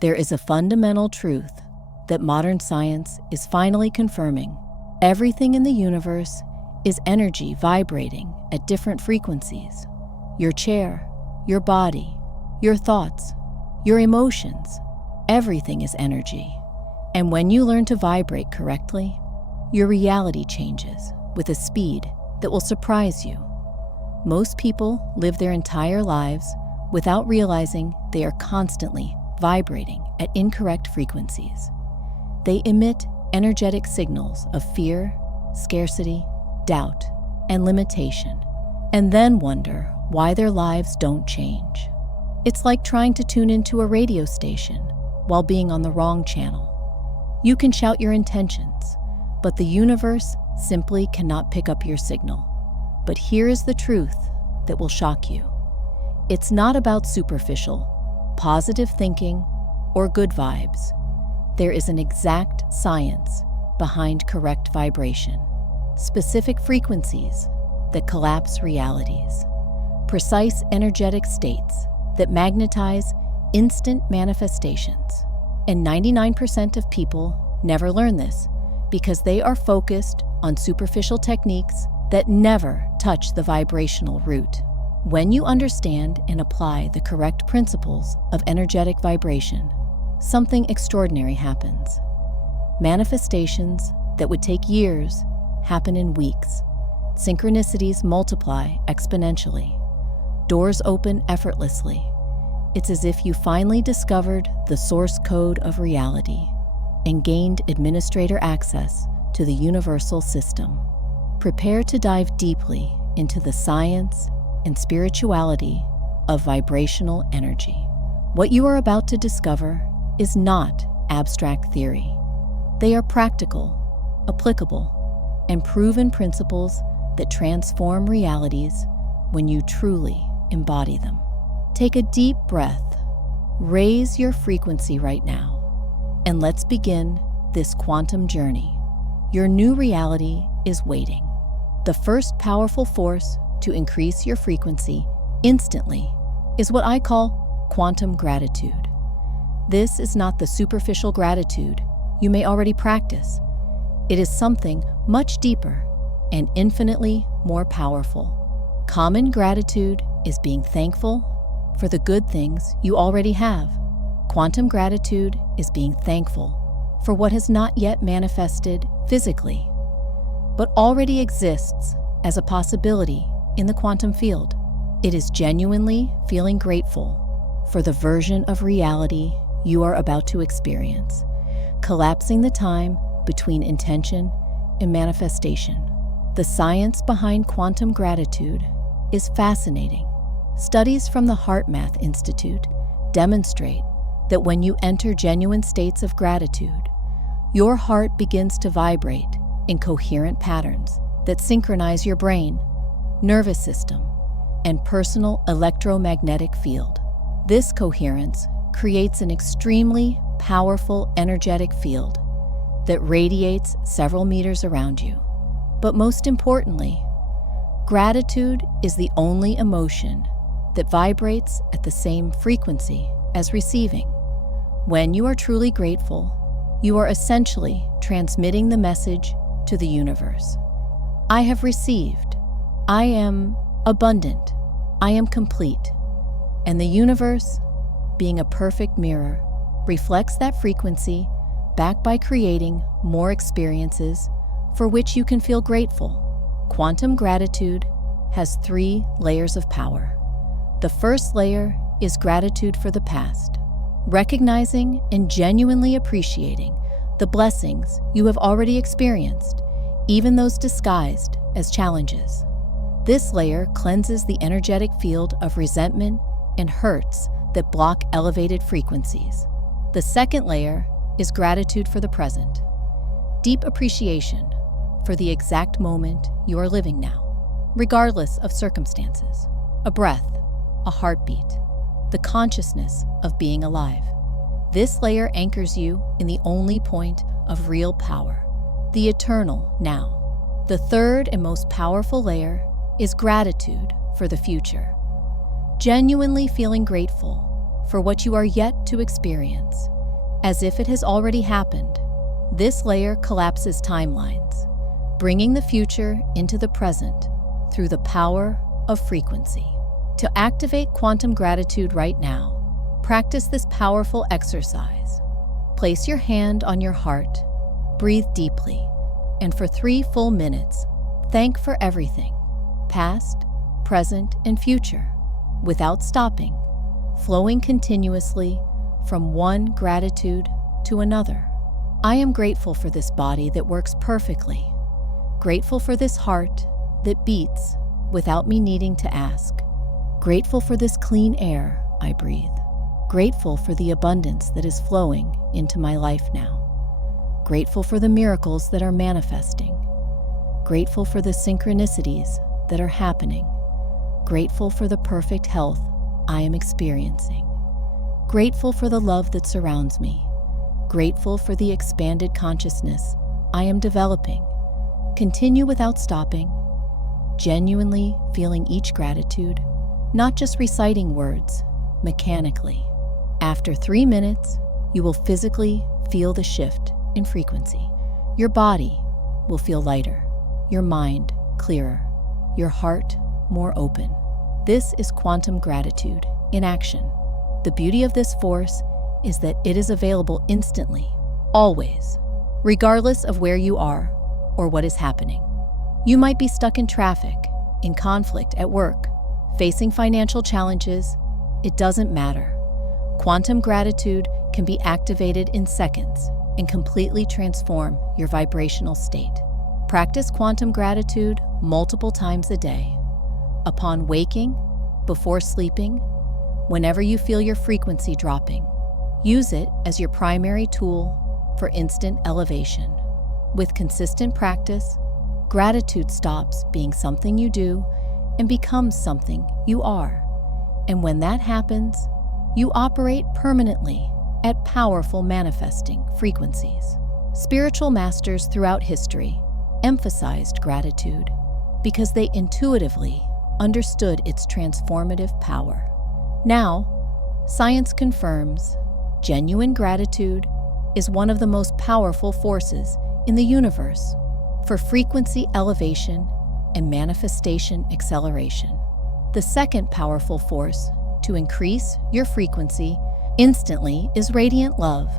There is a fundamental truth that modern science is finally confirming. Everything in the universe is energy vibrating at different frequencies. Your chair, your body, your thoughts, your emotions, everything is energy. And when you learn to vibrate correctly, your reality changes with a speed that will surprise you. Most people live their entire lives without realizing they are constantly vibrating at incorrect frequencies. They emit energetic signals of fear, scarcity, doubt, and limitation, and then wonder why their lives don't change. It's like trying to tune into a radio station while being on the wrong channel. You can shout your intentions, but the universe simply cannot pick up your signal. But here is the truth that will shock you. It's not about superficial, positive thinking or good vibes. There is an exact science behind correct vibration. Specific frequencies that collapse realities. Precise energetic states that magnetize instant manifestations. And 99% of people never learn this because they are focused on superficial techniques that never touch the vibrational root. When you understand and apply the correct principles of energetic vibration, something extraordinary happens. Manifestations that would take years happen in weeks. Synchronicities multiply exponentially. Doors open effortlessly. It's as if you finally discovered the source code of reality and gained administrator access to the universal system. Prepare to dive deeply into the science and spirituality of vibrational energy. What you are about to discover is not abstract theory. They are practical, applicable, and proven principles that transform realities when you truly embody them. Take a deep breath, raise your frequency right now, and let's begin this quantum journey. Your new reality is waiting. The first powerful force to increase your frequency instantly is what I call quantum gratitude. This is not the superficial gratitude you may already practice. It is something much deeper and infinitely more powerful. Common gratitude is being thankful for the good things you already have. Quantum gratitude is being thankful for what has not yet manifested physically, but already exists as a possibility in the quantum field. It is genuinely feeling grateful for the version of reality you are about to experience, collapsing the time between intention and manifestation. The science behind quantum gratitude is fascinating. Studies from the HeartMath Institute demonstrate that when you enter genuine states of gratitude, your heart begins to vibrate in coherent patterns that synchronize your brain, nervous system, and personal electromagnetic field. This coherence creates an extremely powerful energetic field that radiates several meters around you. But most importantly, gratitude is the only emotion that vibrates at the same frequency as receiving. When you are truly grateful, you are essentially transmitting the message to the universe. I have received. I am abundant. I am complete. And the universe, being a perfect mirror, reflects that frequency back by creating more experiences for which you can feel grateful. Quantum gratitude has 3 layers of power. The first layer is gratitude for the past, recognizing and genuinely appreciating the blessings you have already experienced, even those disguised as challenges. This layer cleanses the energetic field of resentment and hurts that block elevated frequencies. The second layer is gratitude for the present, deep appreciation for the exact moment you are living now, regardless of circumstances. A breath, a heartbeat, the consciousness of being alive. This layer anchors you in the only point of real power, the eternal now. The third and most powerful layer is gratitude for the future. Genuinely feeling grateful for what you are yet to experience, as if it has already happened. This layer collapses timelines, bringing the future into the present through the power of frequency. To activate quantum gratitude right now, practice this powerful exercise. Place your hand on your heart, breathe deeply, and for 3 full minutes, thank for everything, past, present, and future, without stopping, flowing continuously from one gratitude to another. I am grateful for this body that works perfectly, grateful for this heart that beats without me needing to ask, grateful for this clean air I breathe, grateful for the abundance that is flowing into my life now, grateful for the miracles that are manifesting, grateful for the synchronicities that are happening, grateful for the perfect health I am experiencing, grateful for the love that surrounds me, grateful for the expanded consciousness I am developing. Continue without stopping, genuinely feeling each gratitude, not just reciting words mechanically. After 3 minutes, you will physically feel the shift in frequency. Your body will feel lighter, your mind clearer, your heart more open. This is quantum gratitude in action. The beauty of this force is that it is available instantly, always, regardless of where you are or what is happening. You might be stuck in traffic, in conflict at work, facing financial challenges. It doesn't matter. Quantum gratitude can be activated in seconds and completely transform your vibrational state. Practice quantum gratitude multiple times a day. Upon waking, before sleeping, whenever you feel your frequency dropping. Use it as your primary tool for instant elevation. With consistent practice, gratitude stops being something you do and becomes something you are. And when that happens, you operate permanently at powerful manifesting frequencies. Spiritual masters throughout history emphasized gratitude because they intuitively understood its transformative power. Now, science confirms genuine gratitude is one of the most powerful forces in the universe for frequency elevation and manifestation acceleration. The second powerful force to increase your frequency instantly is radiant love.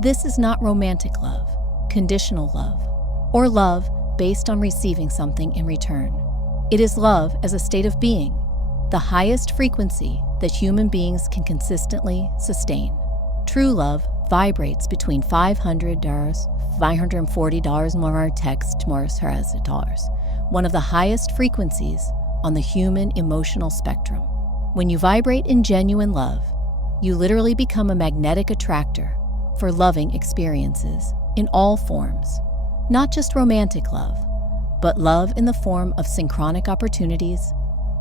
This is not romantic love, conditional love, or love based on receiving something in return. It is love as a state of being, the highest frequency that human beings can consistently sustain. True love vibrates between $500, $540 more text more dollars, one of the highest frequencies on the human emotional spectrum. When you vibrate in genuine love, you literally become a magnetic attractor for loving experiences in all forms, not just romantic love, but love in the form of synchronic opportunities,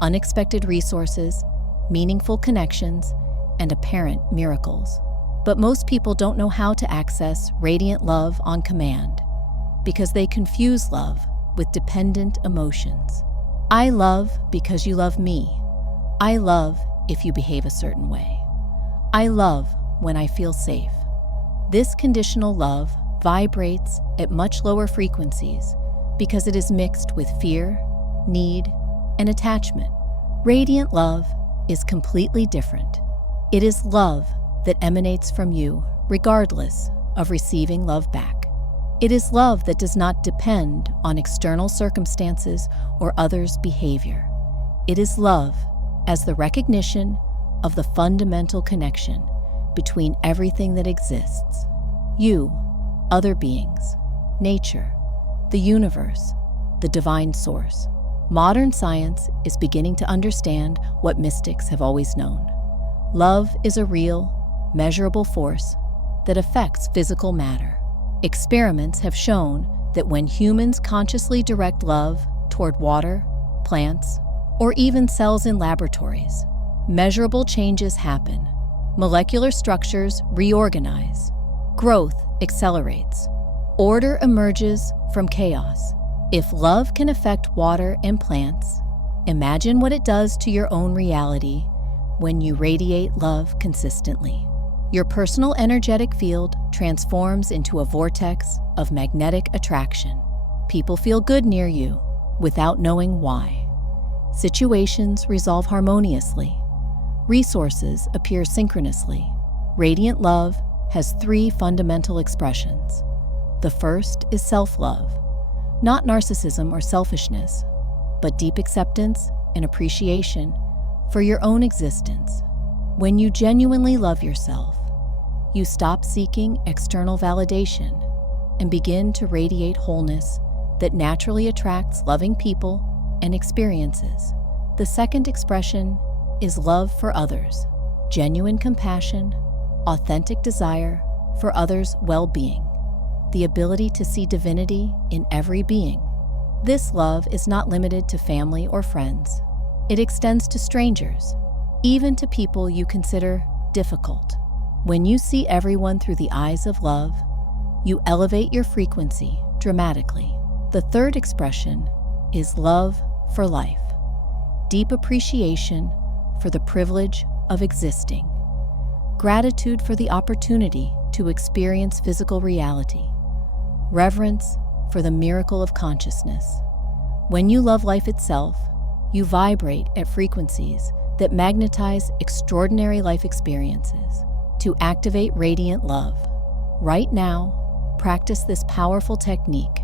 unexpected resources, meaningful connections, and apparent miracles. But most people don't know how to access radiant love on command because they confuse love with dependent emotions. I love because you love me. I love if you behave a certain way. I love when I feel safe. This conditional love vibrates at much lower frequencies because it is mixed with fear, need, and attachment. Radiant love is completely different. It is love that emanates from you regardless of receiving love back. It is love that does not depend on external circumstances or others' behavior. It is love as the recognition of the fundamental connection between everything that exists. You, other beings, nature, the universe, the divine source. Modern science is beginning to understand what mystics have always known. Love is a real, measurable force that affects physical matter. Experiments have shown that when humans consciously direct love toward water, plants, or even cells in laboratories, measurable changes happen. Molecular structures reorganize. Growth accelerates. Order emerges from chaos. If love can affect water and plants, imagine what it does to your own reality when you radiate love consistently. Your personal energetic field transforms into a vortex of magnetic attraction. People feel good near you without knowing why. Situations resolve harmoniously. Resources appear synchronously. Radiant love has 3 fundamental expressions. The first is self-love, not narcissism or selfishness, but deep acceptance and appreciation for your own existence. When you genuinely love yourself, you stop seeking external validation and begin to radiate wholeness that naturally attracts loving people and experiences. The second expression is love for others, genuine compassion, authentic desire for others' well-being, the ability to see divinity in every being. This love is not limited to family or friends. It extends to strangers, even to people you consider difficult. When you see everyone through the eyes of love, you elevate your frequency dramatically. The third expression is love for life, deep appreciation for the privilege of existing, gratitude for the opportunity to experience physical reality, reverence for the miracle of consciousness. When you love life itself, you vibrate at frequencies that magnetize extraordinary life experiences. To activate radiant love, right now, practice this powerful technique.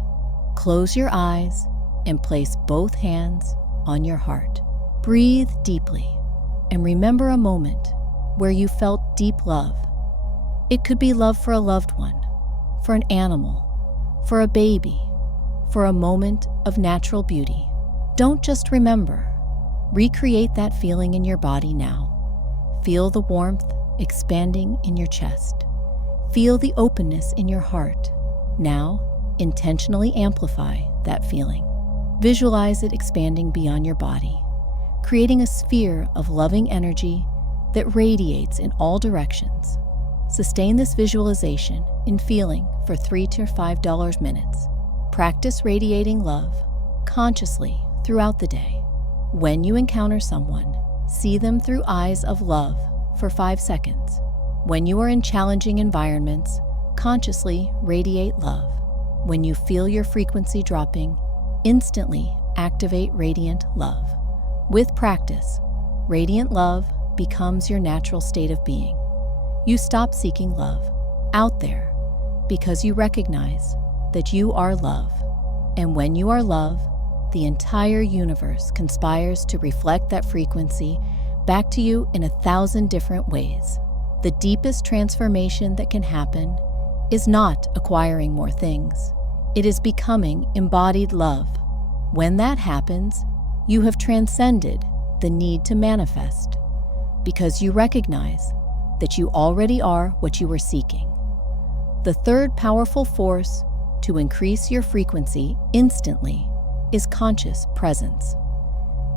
Close your eyes and place both hands on your heart. Breathe deeply and remember a moment where you felt deep love. It could be love for a loved one, for an animal, for a baby, for a moment of natural beauty. Don't just remember. Recreate that feeling in your body now. Feel the warmth expanding in your chest. Feel the openness in your heart. Now, intentionally amplify that feeling. Visualize it expanding beyond your body, creating a sphere of loving energy that radiates in all directions. Sustain this visualization in feeling for 3 to 5 minutes. Practice radiating love consciously throughout the day. When you encounter someone, see them through eyes of love for 5 seconds. When you are in challenging environments, consciously radiate love. When you feel your frequency dropping, instantly activate radiant love. With practice, radiant love becomes your natural state of being. You stop seeking love out there because you recognize that you are love. And when you are love, the entire universe conspires to reflect that frequency back to you in 1,000 different ways. The deepest transformation that can happen is not acquiring more things. It is becoming embodied love. When that happens, you have transcended the need to manifest because you recognize that you already are what you were seeking. The third powerful force to increase your frequency instantly is conscious presence.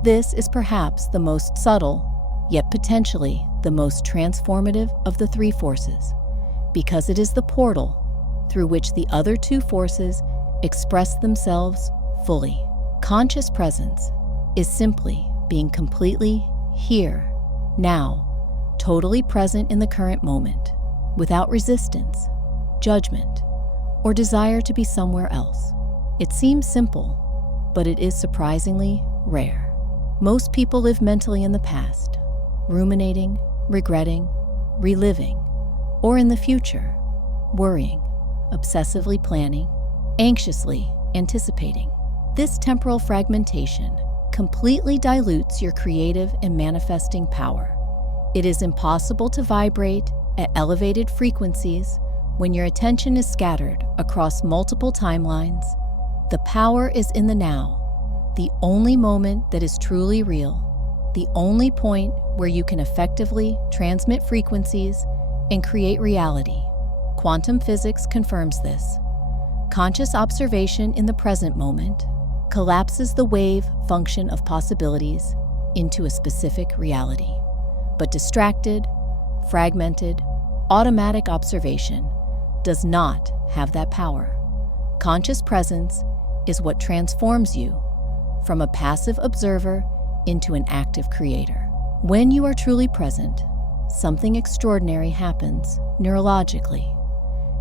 This is perhaps the most subtle, yet potentially the most transformative of the 3 forces, because it is the portal through which the other 2 forces express themselves fully. Conscious presence is simply being completely here, now, totally present in the current moment, without resistance, judgment, or desire to be somewhere else. It seems simple, but it is surprisingly rare. Most people live mentally in the past, ruminating, regretting, reliving, or in the future, worrying, obsessively planning, anxiously anticipating. This temporal fragmentation completely dilutes your creative and manifesting power. It is impossible to vibrate at elevated frequencies when your attention is scattered across multiple timelines. The power is in the now, the only moment that is truly real, the only point where you can effectively transmit frequencies and create reality. Quantum physics confirms this. Conscious observation in the present moment collapses the wave function of possibilities into a specific reality. But distracted, fragmented, automatic observation does not have that power. Conscious presence is what transforms you from a passive observer into an active creator. When you are truly present, something extraordinary happens neurologically.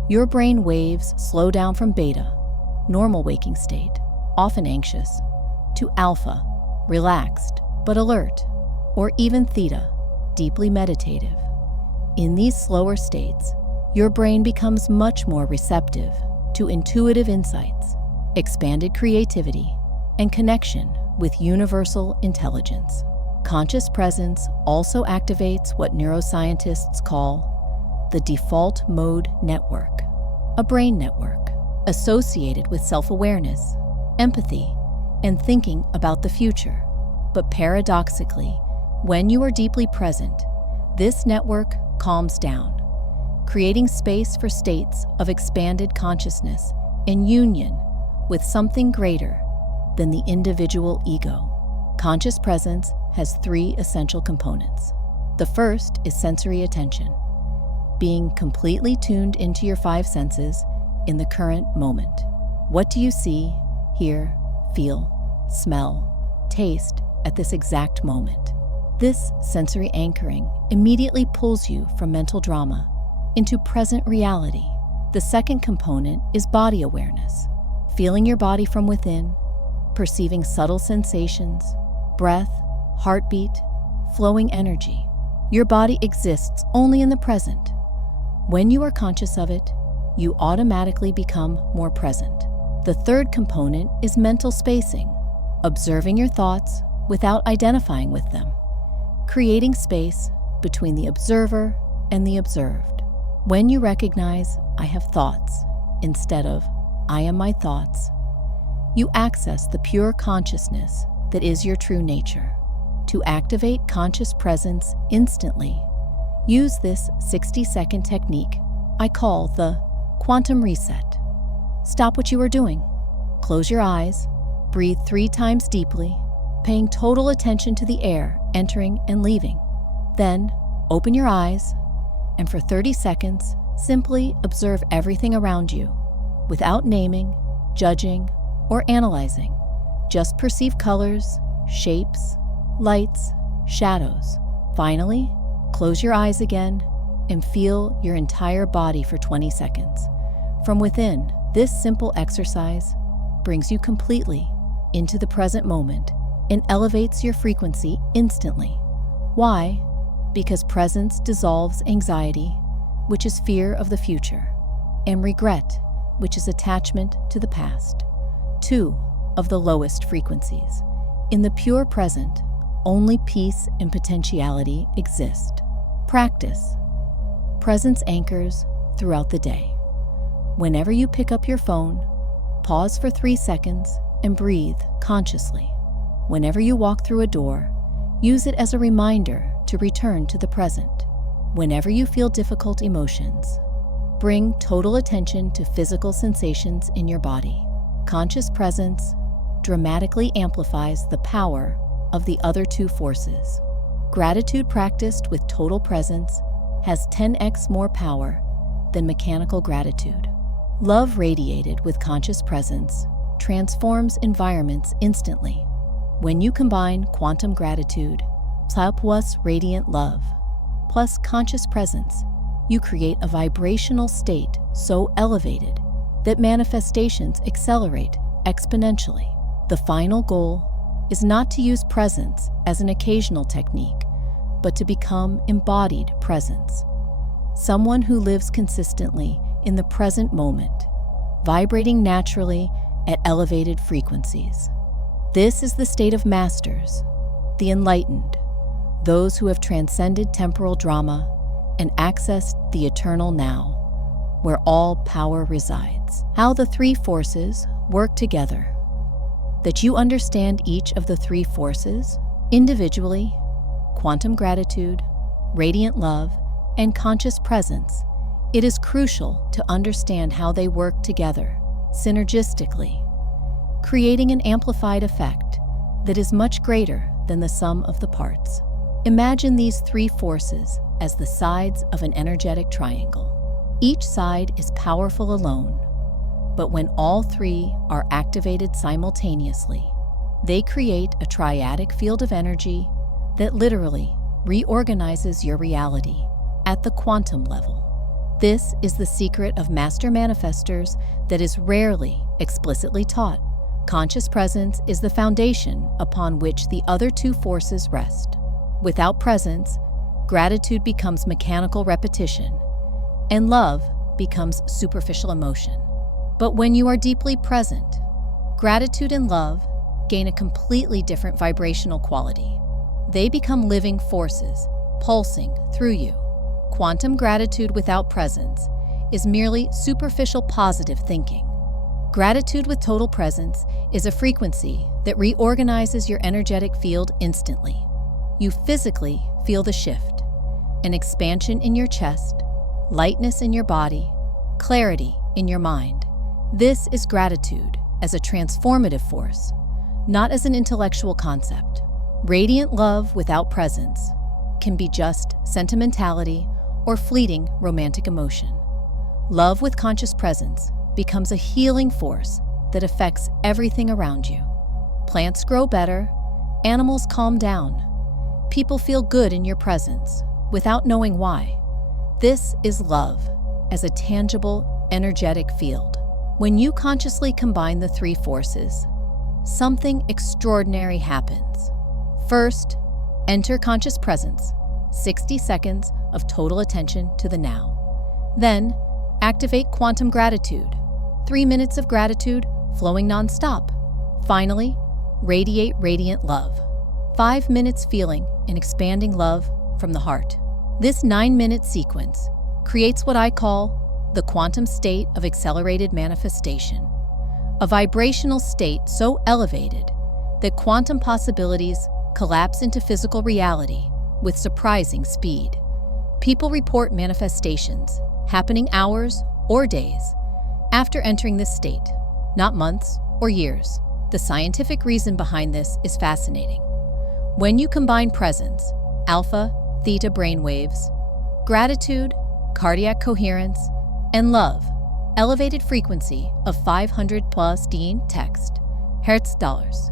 Your brain waves slow down from beta, normal waking state, often anxious, to alpha, relaxed but alert, or even theta, deeply meditative. In these slower states, your brain becomes much more receptive to intuitive insights, expanded creativity, and connection with universal intelligence. Conscious presence also activates what neuroscientists call the default mode network, a brain network associated with self-awareness, empathy, and thinking about the future. But paradoxically, when you are deeply present, this network calms down, creating space for states of expanded consciousness in union with something greater than the individual ego. Conscious presence has three essential components. The first is sensory attention, being completely tuned into your five senses in the current moment. What do you see, hear, feel, smell, taste at this exact moment? This sensory anchoring immediately pulls you from mental drama into present reality. The second component is body awareness, feeling your body from within, perceiving subtle sensations, breath, heartbeat, flowing energy. Your body exists only in the present. When you are conscious of it, you automatically become more present. The third component is mental spacing, observing your thoughts without identifying with them, creating space between the observer and the observed. When you recognize I have thoughts instead of I am my thoughts, you access the pure consciousness that is your true nature. To activate conscious presence instantly, use this 60-second technique I call the quantum reset. Stop what you are doing. Close your eyes, breathe 3 times deeply, paying total attention to the air entering and leaving. Then, open your eyes, and for 30 seconds, simply observe everything around you without naming, judging, or analyzing. Just perceive colors, shapes, lights, shadows. Finally, close your eyes again and feel your entire body for 20 seconds. From within, this simple exercise brings you completely into the present moment and elevates your frequency instantly. Why? Because presence dissolves anxiety, which is fear of the future, and regret, which is attachment to the past. 2 of the lowest frequencies. In the pure present, only peace and potentiality exist. Practice. Presence anchors throughout the day. Whenever you pick up your phone, pause for 3 seconds and breathe consciously. Whenever you walk through a door, use it as a reminder to return to the present. Whenever you feel difficult emotions, bring total attention to physical sensations in your body. Conscious presence dramatically amplifies the power of the other 2 forces. Gratitude practiced with total presence has 10x more power than mechanical gratitude. Love radiated with conscious presence transforms environments instantly. When you combine quantum gratitude plus radiant love plus conscious presence, you create a vibrational state so elevated that manifestations accelerate exponentially. The final goal is not to use presence as an occasional technique, but to become embodied presence. Someone who lives consistently in the present moment, vibrating naturally at elevated frequencies. This is the state of masters, the enlightened, those who have transcended temporal drama and accessed the eternal now, where all power resides. How the 3 forces work together. That you understand each of the 3 forces individually, quantum gratitude, radiant love, and conscious presence, it is crucial to understand how they work together, synergistically, creating an amplified effect that is much greater than the sum of the parts. Imagine these 3 forces as the sides of an energetic triangle. Each side is powerful alone, but when all 3 are activated simultaneously, they create a triadic field of energy that literally reorganizes your reality at the quantum level. This is the secret of master manifestors that is rarely explicitly taught. Conscious presence is the foundation upon which the other two forces rest. Without presence, gratitude becomes mechanical repetition, and love becomes superficial emotion. But when you are deeply present, gratitude and love gain a completely different vibrational quality. They become living forces, pulsing through you. Quantum gratitude without presence is merely superficial positive thinking. Gratitude with total presence is a frequency that reorganizes your energetic field instantly. You physically feel the shift, an expansion in your chest, lightness in your body, clarity in your mind. This is gratitude as a transformative force, not as an intellectual concept. Radiant love without presence can be just sentimentality or fleeting romantic emotion. Love with conscious presence becomes a healing force that affects everything around you. Plants grow better, animals calm down, people feel good in your presence without knowing why. This is love as a tangible, energetic field. When you consciously combine the three forces, something extraordinary happens. First, enter conscious presence, 60 seconds of total attention to the now. Then, activate quantum gratitude, 3 minutes of gratitude flowing nonstop. Finally, radiate radiant love, 5 minutes feeling and expanding love from the heart. This 9-minute sequence creates what I call the quantum state of accelerated manifestation, a vibrational state so elevated that quantum possibilities collapse into physical reality with surprising speed. People report manifestations happening hours or days after entering this state, not months or years. The scientific reason behind this is fascinating. When you combine presence, alpha, theta brainwaves, gratitude, cardiac coherence, and love, elevated frequency of 500 plus deen text, hertz dollars,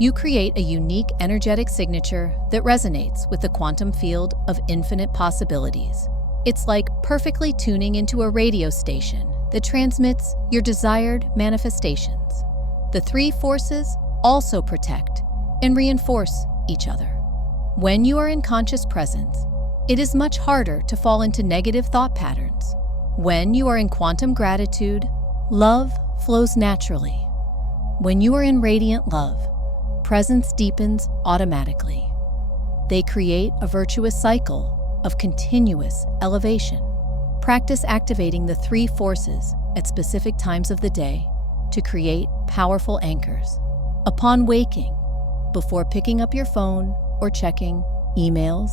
you create a unique energetic signature that resonates with the quantum field of infinite possibilities. It's like perfectly tuning into a radio station that transmits your desired manifestations. The three forces also protect and reinforce each other. When you are in conscious presence, it is much harder to fall into negative thought patterns. When you are in quantum gratitude, love flows naturally. When you are in radiant love, presence deepens automatically. They create a virtuous cycle of continuous elevation. Practice activating the three forces at specific times of the day to create powerful anchors. Upon waking, before picking up your phone or checking emails,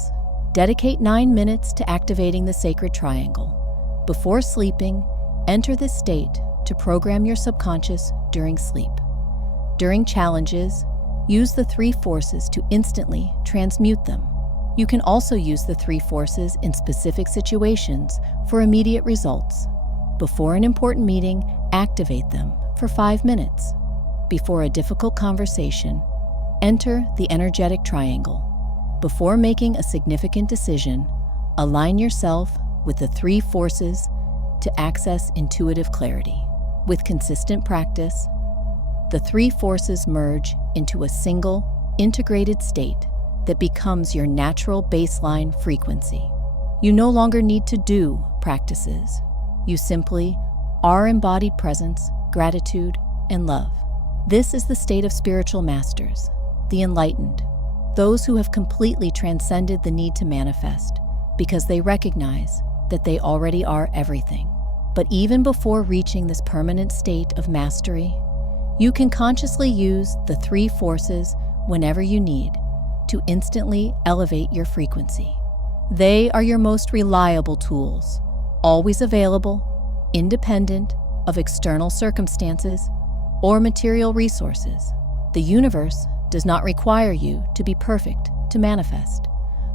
dedicate 9 minutes to activating the sacred triangle. Before sleeping, enter this state to program your subconscious during sleep. During challenges, use the three forces to instantly transmute them. You can also use the three forces in specific situations for immediate results. Before an important meeting, activate them for 5 minutes. Before a difficult conversation, enter the energetic triangle. Before making a significant decision, align yourself with the three forces to access intuitive clarity. With consistent practice, the three forces merge into a single, integrated state that becomes your natural baseline frequency. You no longer need to do practices. You simply are embodied presence, gratitude, and love. This is the state of spiritual masters, the enlightened, those who have completely transcended the need to manifest because they recognize that they already are everything. But even before reaching this permanent state of mastery, you can consciously use the three forces whenever you need to instantly elevate your frequency. They are your most reliable tools, always available, independent of external circumstances or material resources. The universe does not require you to be perfect to manifest,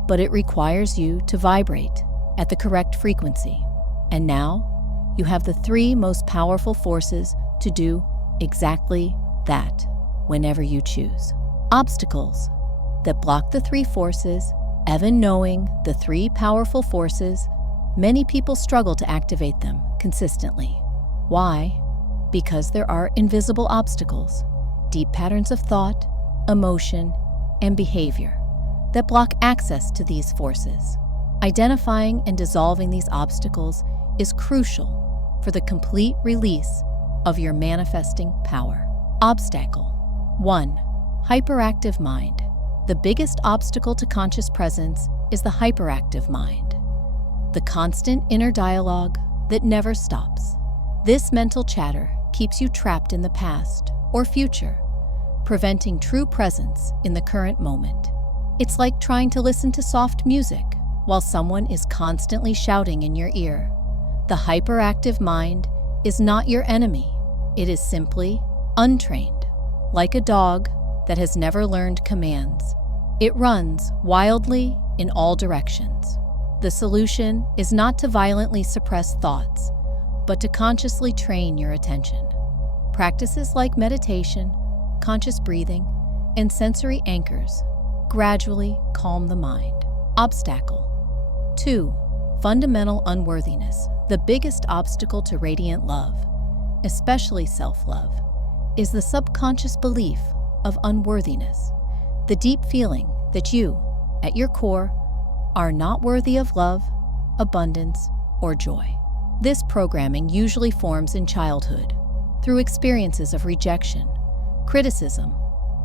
but it requires you to vibrate at the correct frequency. And now, you have the three most powerful forces to do exactly that whenever you choose. Obstacles that block the three forces Even knowing the three powerful forces, many people struggle to activate them consistently. Why? Because there are invisible obstacles, deep patterns of thought, emotion, and behavior that block access to these forces. Identifying and dissolving these obstacles is crucial for the complete release of your manifesting power. Obstacle 1. Hyperactive mind. The biggest obstacle to conscious presence is the hyperactive mind, the constant inner dialogue that never stops. This mental chatter keeps you trapped in the past or future, preventing true presence in the current moment. It's like trying to listen to soft music while someone is constantly shouting in your ear. The hyperactive mind is not your enemy. It is simply untrained, like a dog that has never learned commands. It runs wildly in all directions. The solution is not to violently suppress thoughts, but to consciously train your attention. Practices like meditation, conscious breathing, and sensory anchors gradually calm the mind. Obstacle 2. Fundamental unworthiness. The biggest obstacle to radiant love, especially self-love, is the subconscious belief of unworthiness, the deep feeling that you, at your core, are not worthy of love, abundance, or joy. This programming usually forms in childhood through experiences of rejection, criticism,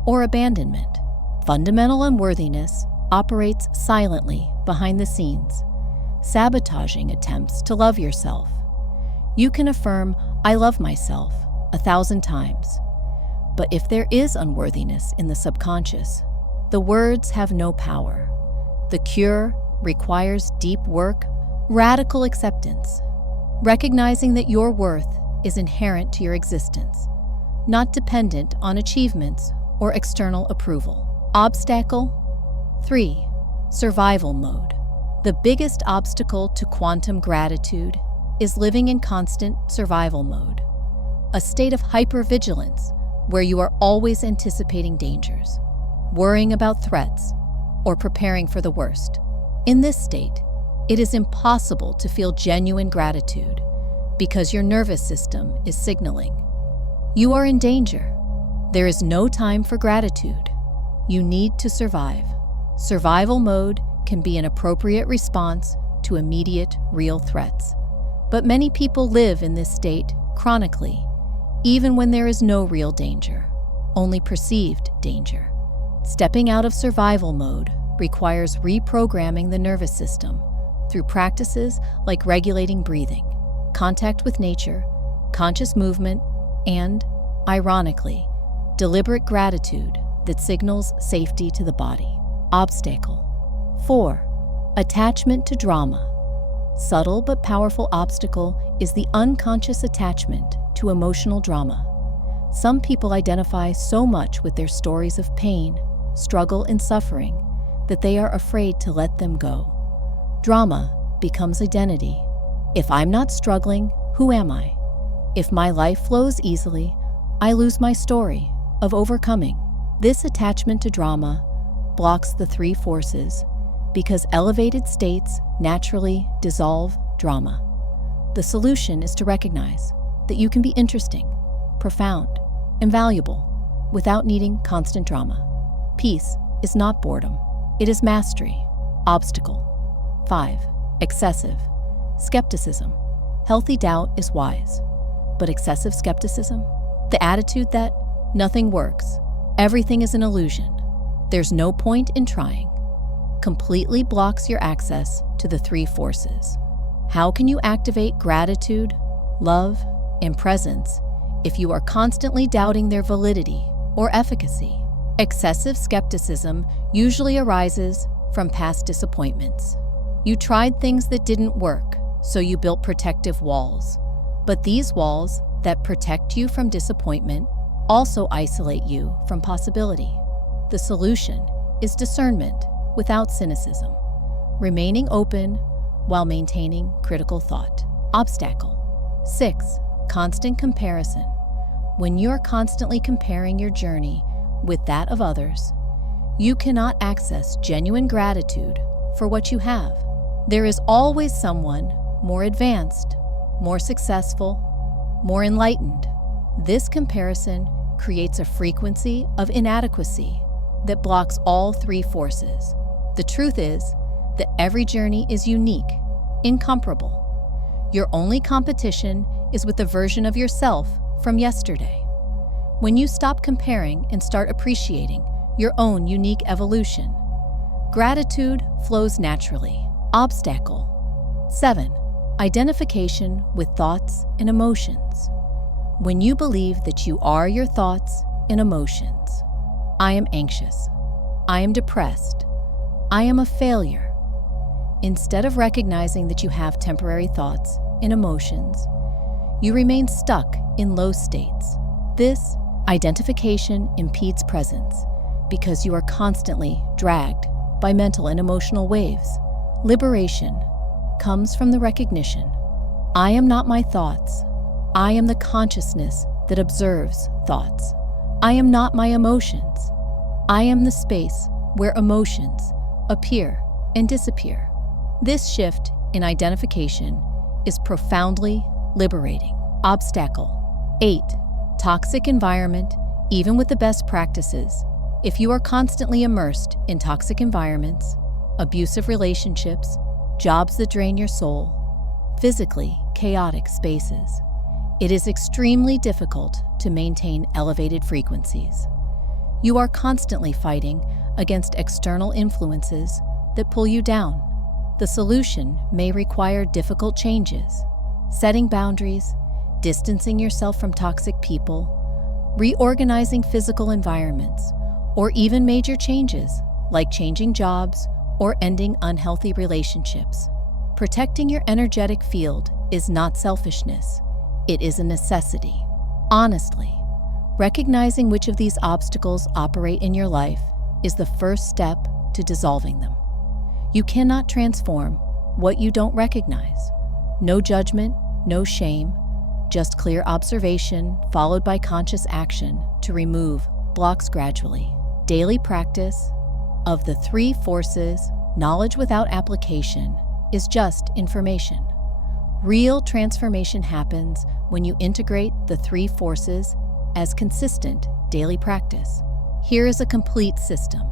or abandonment. Fundamental unworthiness operates silently behind the scenes, sabotaging attempts to love yourself. You can affirm, "I love myself," 1,000 times. But if there is unworthiness in the subconscious, the words have no power. The cure requires deep work, radical acceptance, recognizing that your worth is inherent to your existence, not dependent on achievements or external approval. Obstacle 3. Survival mode. The biggest obstacle to quantum gratitude is living in constant survival mode, a state of hypervigilance where you are always anticipating dangers, worrying about threats, or preparing for the worst. In this state, it is impossible to feel genuine gratitude because your nervous system is signaling, you are in danger. There is no time for gratitude. You need to survive. Survival mode can be an appropriate response to immediate, real threats. But many people live in this state chronically, even when there is no real danger, only perceived danger. Stepping out of survival mode requires reprogramming the nervous system through practices like regulating breathing, contact with nature, conscious movement, and, ironically, deliberate gratitude that signals safety to the body. Obstacle 4. Attachment to drama. Subtle but powerful obstacle is the unconscious attachment to emotional drama. Some people identify so much with their stories of pain, struggle, and suffering that they are afraid to let them go. Drama becomes identity. If I'm not struggling, who am I? If my life flows easily, I lose my story of overcoming. This attachment to drama blocks the three forces because elevated states naturally dissolve drama. The solution is to recognize that you can be interesting, profound, and valuable without needing constant drama. Peace is not boredom, it is mastery. Obstacle 5. Excessive skepticism. Healthy doubt is wise, but excessive skepticism, the attitude that nothing works, everything is an illusion, there's no point in trying, completely blocks your access to the three forces. How can you activate gratitude, love, and presence if you are constantly doubting their validity or efficacy? Excessive skepticism usually arises from past disappointments. You tried things that didn't work, so you built protective walls. But these walls that protect you from disappointment also isolate you from possibility. The solution is discernment without cynicism, remaining open while maintaining critical thought. Obstacle 6. Constant comparison. When you're constantly comparing your journey with that of others, You cannot access genuine gratitude for what you have. There is always someone more advanced, more successful, more enlightened. This comparison creates a frequency of inadequacy that blocks all three forces. The truth is that every journey is unique, incomparable. Your only competition is with the version of yourself from yesterday. When you stop comparing and start appreciating your own unique evolution, gratitude flows naturally. Obstacle 7. Identification with thoughts and emotions. When you believe that you are your thoughts and emotions, I am anxious, I am depressed, I am a failure. Instead of recognizing that you have temporary thoughts and emotions, you remain stuck in low states. This identification impedes presence because you are constantly dragged by mental and emotional waves. Liberation comes from the recognition, I am not my thoughts. I am the consciousness that observes thoughts. I am not my emotions. I am the space where emotions appear and disappear. This shift in identification is profoundly liberating. Obstacle 8. Toxic environment. Even with the best practices, if you are constantly immersed in toxic environments, abusive relationships, jobs that drain your soul, physically chaotic spaces, it is extremely difficult to maintain elevated frequencies. You are constantly fighting against external influences that pull you down. The solution may require difficult changes, setting boundaries, distancing yourself from toxic people, reorganizing physical environments, or even major changes like changing jobs or ending unhealthy relationships. Protecting your energetic field is not selfishness. It is a necessity. Honestly, recognizing which of these obstacles operate in your life is the first step to dissolving them. You cannot transform what you don't recognize. No judgment, no shame, just clear observation followed by conscious action to remove blocks gradually. Daily practice of the three forces, knowledge without application, is just information. Real transformation happens when you integrate the three forces as consistent daily practice. Here is a complete system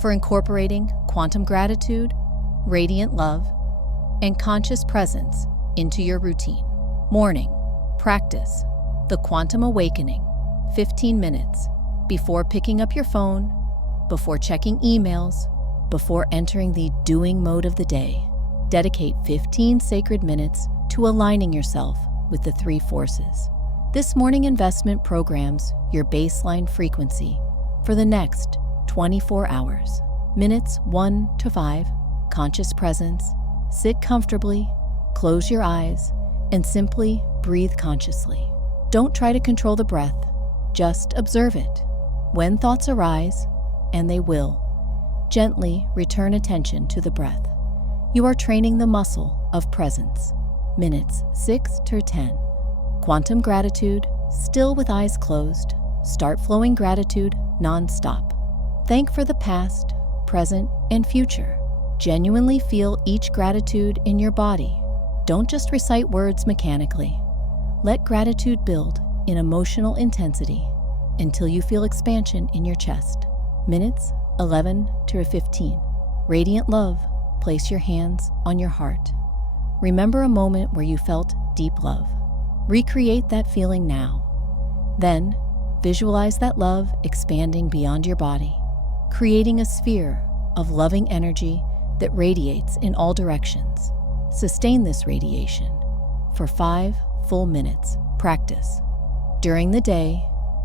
for incorporating quantum gratitude, radiant love, and conscious presence into your routine. Morning, practice the quantum awakening, 15 minutes, before picking up your phone, before checking emails, before entering the doing mode of the day. Dedicate 15 sacred minutes to aligning yourself with the three forces. This morning investment programs your baseline frequency for the next 24 hours. Minutes 1 to 5, conscious presence. Sit comfortably, close your eyes, and simply breathe consciously. Don't try to control the breath, just observe it. When thoughts arise, and they will, gently return attention to the breath. You are training the muscle of presence. Minutes 6 to 10. Quantum gratitude, still with eyes closed. Start flowing gratitude non-stop. Thank for the past, present, and future. Genuinely feel each gratitude in your body. Don't just recite words mechanically. Let gratitude build in emotional intensity until you feel expansion in your chest. Minutes 11 to 15. Radiant love, place your hands on your heart. Remember a moment where you felt deep love. Recreate that feeling now. Then, visualize that love expanding beyond your body, creating a sphere of loving energy that radiates in all directions. Sustain this radiation for 5 full minutes. Practice. During the day,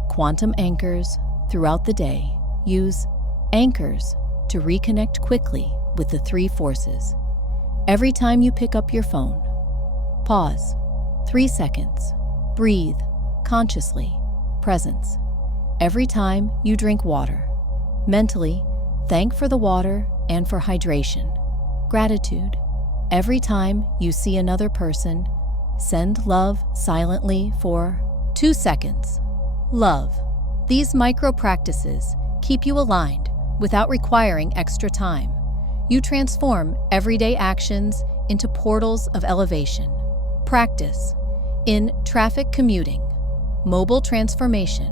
quantum anchors throughout the day. Use anchors to reconnect quickly with the three forces. Every time you pick up your phone, pause 3 seconds. Breathe consciously. Presence. Every time you drink water, mentally thank for the water and for hydration. Gratitude. Every time you see another person, send love silently for 2 seconds. Love. These micro practices keep you aligned without requiring extra time. You transform everyday actions into portals of elevation. Practice. In traffic commuting. Mobile transformation.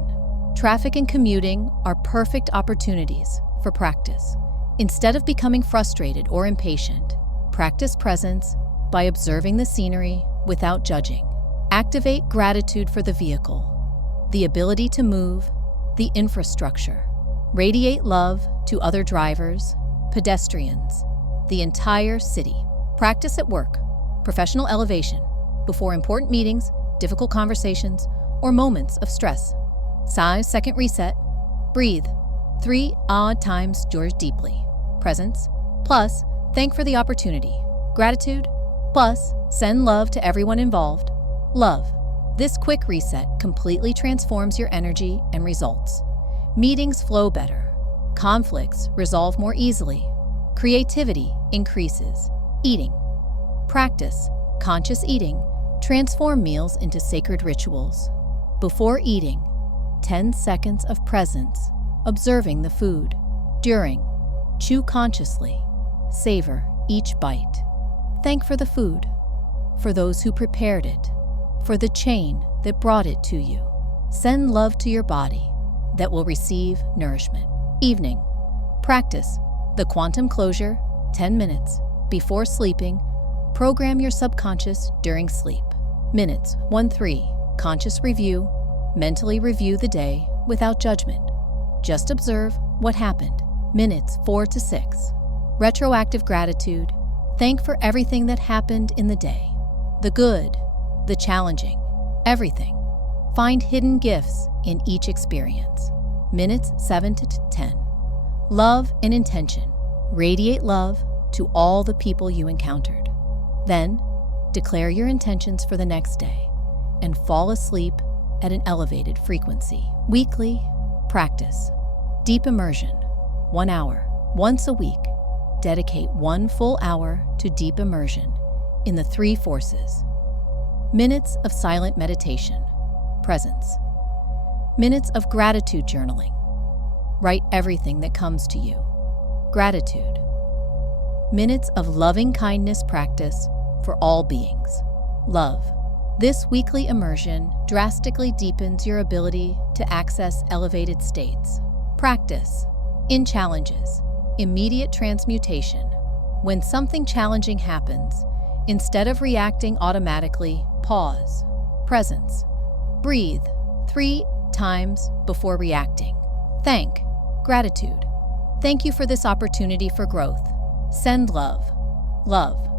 Traffic and commuting are perfect opportunities for practice. Instead of becoming frustrated or impatient, practice presence by observing the scenery without judging. Activate gratitude for the vehicle, the ability to move, the infrastructure. Radiate love to other drivers, pedestrians, the entire city. Practice at work, professional elevation, before important meetings, difficult conversations, or moments of stress. Size second reset. Breathe. 3 odd times yours deeply. Presence, plus thank for the opportunity. Gratitude, plus send love to everyone involved. Love. This quick reset completely transforms your energy and results. Meetings flow better. Conflicts resolve more easily. Creativity increases. Eating. Practice conscious eating. Transform meals into sacred rituals. Before eating, 10 seconds of presence, observing the food. During, chew consciously. Savor each bite. Thank for the food, for those who prepared it, for the chain that brought it to you. Send love to your body that will receive nourishment. Evening. Practice the quantum closure, 10 minutes. Before sleeping, program your subconscious during sleep. Minutes 1-3. Conscious review. Mentally review the day without judgment. Just observe what happened. Minutes 4-6. Retroactive gratitude. Thank for everything that happened in the day. The good, the challenging, everything. Find hidden gifts in each experience. Minutes 7-10. Love and intention. Radiate love to all the people you encountered. Then, declare your intentions for the next day and fall asleep at an elevated frequency. Weekly practice. Deep immersion. 1 hour. Once a week. Dedicate 1 full hour to deep immersion in the 3 forces. Minutes of silent meditation. Presence. Minutes of gratitude journaling. Write everything that comes to you. Gratitude. Minutes of loving kindness practice for all beings. Love. This weekly immersion drastically deepens your ability to access elevated states. Practice. In challenges. Immediate transmutation. When something challenging happens, instead of reacting automatically, pause. Presence. Breathe 3 times before reacting. Thank. Gratitude. Thank you for this opportunity for growth. Send love. Love.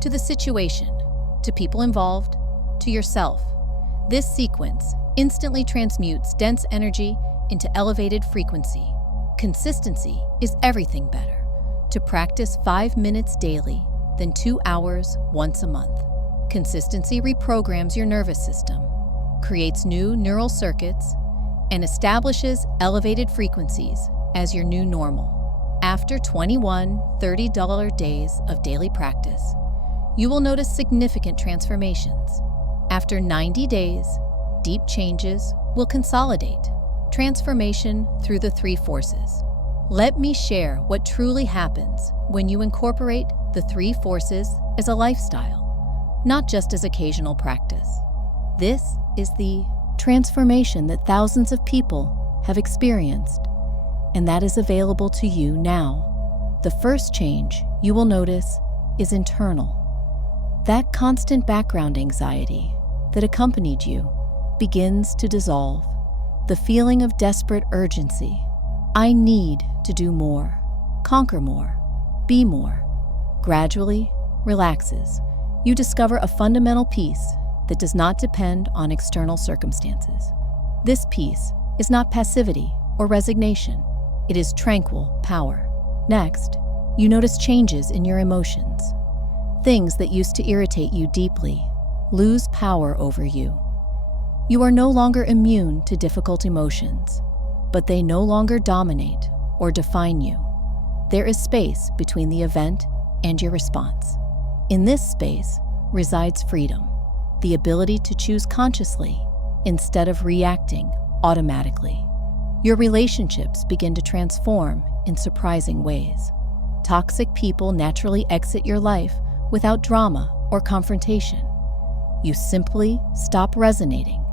To the situation, to people involved, to yourself. This sequence instantly transmutes dense energy into elevated frequency. Consistency is everything better. To practice 5 minutes daily, then 2 hours once a month. Consistency reprograms your nervous system, creates new neural circuits, and establishes elevated frequencies as your new normal. After 21 $30 days of daily practice, you will notice significant transformations. After 90 days, deep changes will consolidate. Transformation through the 3 forces. Let me share what truly happens when you incorporate the 3 forces as a lifestyle, not just as occasional practice. This is the transformation that thousands of people have experienced, and that is available to you now. The first change you will notice is internal. That constant background anxiety that accompanied you begins to dissolve. The feeling of desperate urgency, I need to do more, conquer more, be more, gradually relaxes. You discover a fundamental peace that does not depend on external circumstances. This peace is not passivity or resignation. It is tranquil power. Next, you notice changes in your emotions. Things that used to irritate you deeply lose power over you. You are no longer immune to difficult emotions, but they no longer dominate or define you. There is space between the event and your response. In this space resides freedom, the ability to choose consciously instead of reacting automatically. Your relationships begin to transform in surprising ways. Toxic people naturally exit your life without drama or confrontation. You simply stop resonating.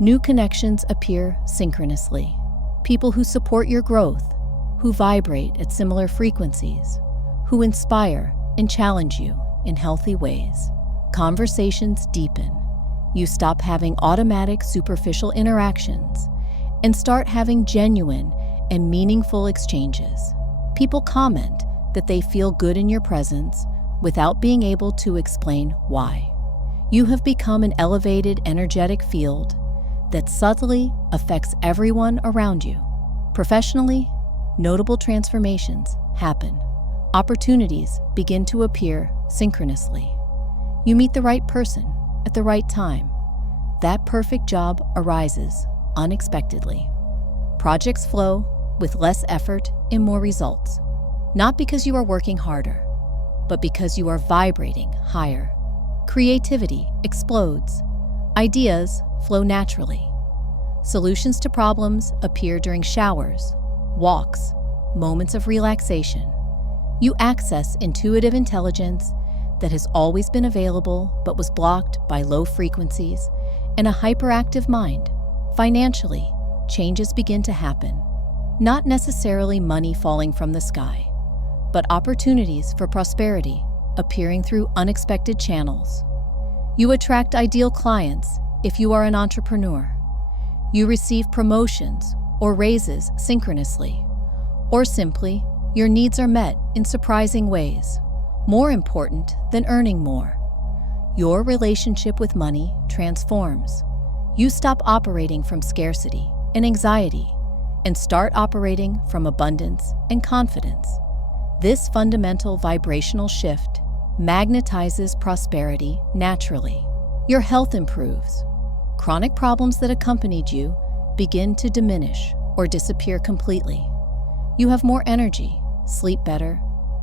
New connections appear synchronously. People who support your growth, who vibrate at similar frequencies, who inspire and challenge you in healthy ways. Conversations deepen. You stop having automatic, superficial interactions and start having genuine and meaningful exchanges. People comment that they feel good in your presence without being able to explain why. You have become an elevated, energetic field that subtly affects everyone around you. Professionally, notable transformations happen. Opportunities begin to appear synchronously. You meet the right person at the right time. That perfect job arises unexpectedly. Projects flow with less effort and more results. Not because you are working harder, but because you are vibrating higher. Creativity explodes. Ideas flow naturally. Solutions to problems appear during showers, walks, moments of relaxation. You access intuitive intelligence that has always been available but was blocked by low frequencies and a hyperactive mind. Financially, changes begin to happen. Not necessarily money falling from the sky, but opportunities for prosperity appearing through unexpected channels. You attract ideal clients if you are an entrepreneur. You receive promotions or raises synchronously, or simply, your needs are met in surprising ways. More important than earning more, your relationship with money transforms. You stop operating from scarcity and anxiety and start operating from abundance and confidence. This fundamental vibrational shift magnetizes prosperity naturally. Your health improves. Chronic problems that accompanied you begin to diminish or disappear completely. You have more energy, sleep better,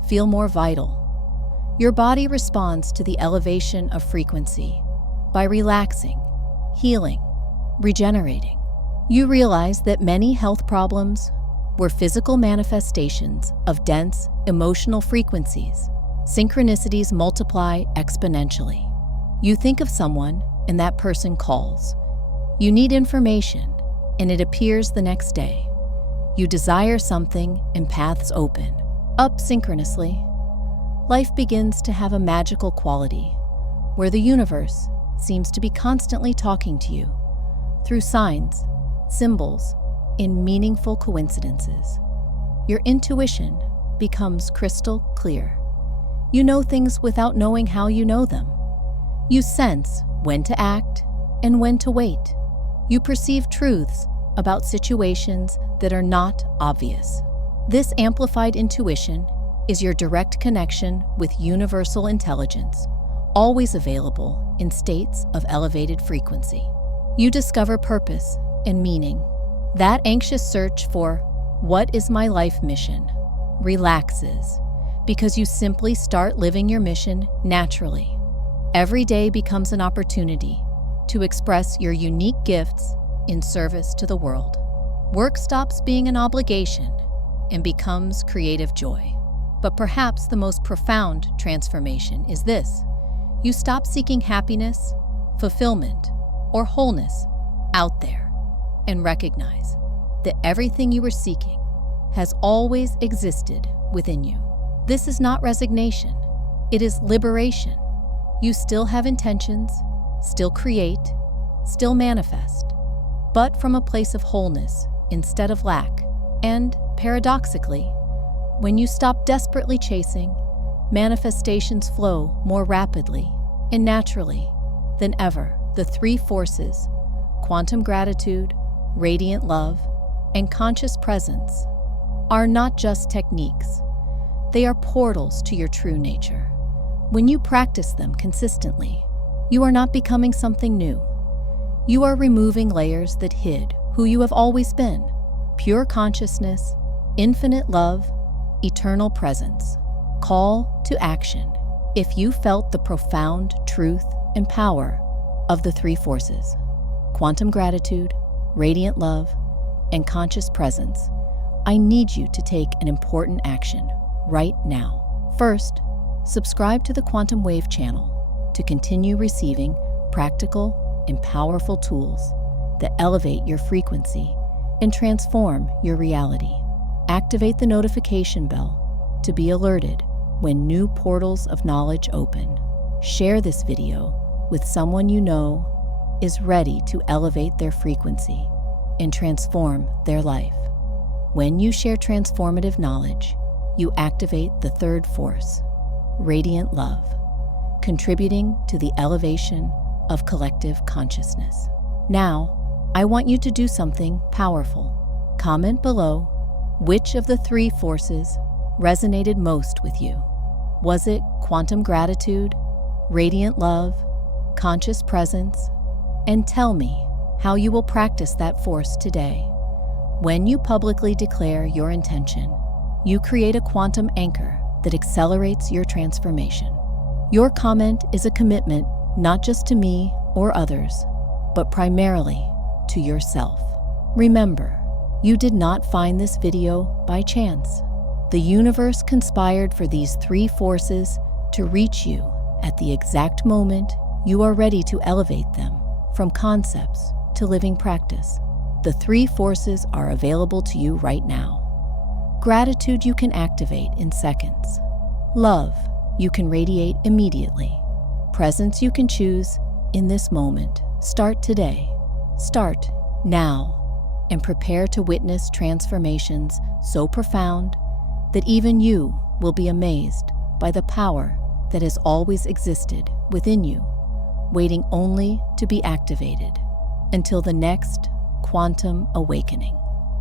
feel more vital. Your body responds to the elevation of frequency by relaxing, healing, regenerating. You realize that many health problems were physical manifestations of dense emotional frequencies. Synchronicities multiply exponentially. You think of someone and that person calls. You need information and it appears the next day. You desire something and paths open up synchronously. Life begins to have a magical quality where the universe seems to be constantly talking to you through signs, symbols, and meaningful coincidences. Your intuition becomes crystal clear. You know things without knowing how you know them. You sense when to act and when to wait. You perceive truths about situations that are not obvious. This amplified intuition is your direct connection with universal intelligence, always available in states of elevated frequency. You discover purpose and meaning. That anxious search for "what is my life mission?" relaxes because you simply start living your mission naturally. Every day becomes an opportunity to express your unique gifts in service to the world. Work stops being an obligation and becomes creative joy. But perhaps the most profound transformation is this: you stop seeking happiness, fulfillment, or wholeness out there and recognize that everything you are seeking has always existed within you. This is not resignation, it is liberation. You still have intentions, still create, still manifest, but from a place of wholeness instead of lack. And paradoxically, when you stop desperately chasing, manifestations flow more rapidly and naturally than ever. The three forces, quantum gratitude, radiant love, and conscious presence, are not just techniques. They are portals to your true nature. When you practice them consistently, you are not becoming something new. You are removing layers that hid who you have always been. Pure consciousness, infinite love, eternal presence. Call to action. If you felt the profound truth and power of the three forces, quantum gratitude, radiant love, and conscious presence, I need you to take an important action right now. First, subscribe to the Quantum Wave channel to continue receiving practical and powerful tools that elevate your frequency and transform your reality. Activate the notification bell to be alerted when new portals of knowledge open. Share this video with someone you know is ready to elevate their frequency and transform their life. When you share transformative knowledge, you activate the third force, radiant love, contributing to the elevation of collective consciousness. Now, I want you to do something powerful. Comment below which of the three forces resonated most with you. Was it quantum gratitude, radiant love, conscious presence? And tell me how you will practice that force today. When you publicly declare your intention, you create a quantum anchor that accelerates your transformation. Your comment is a commitment not just to me or others, but primarily to yourself. Remember, you did not find this video by chance. The universe conspired for these three forces to reach you at the exact moment you are ready to elevate them from concepts to living practice. The three forces are available to you right now. Gratitude you can activate in seconds. Love you can radiate immediately. Presence you can choose in this moment. Start today. Start now. And prepare to witness transformations so profound that even you will be amazed by the power that has always existed within you, waiting only to be activated. Until the next quantum awakening.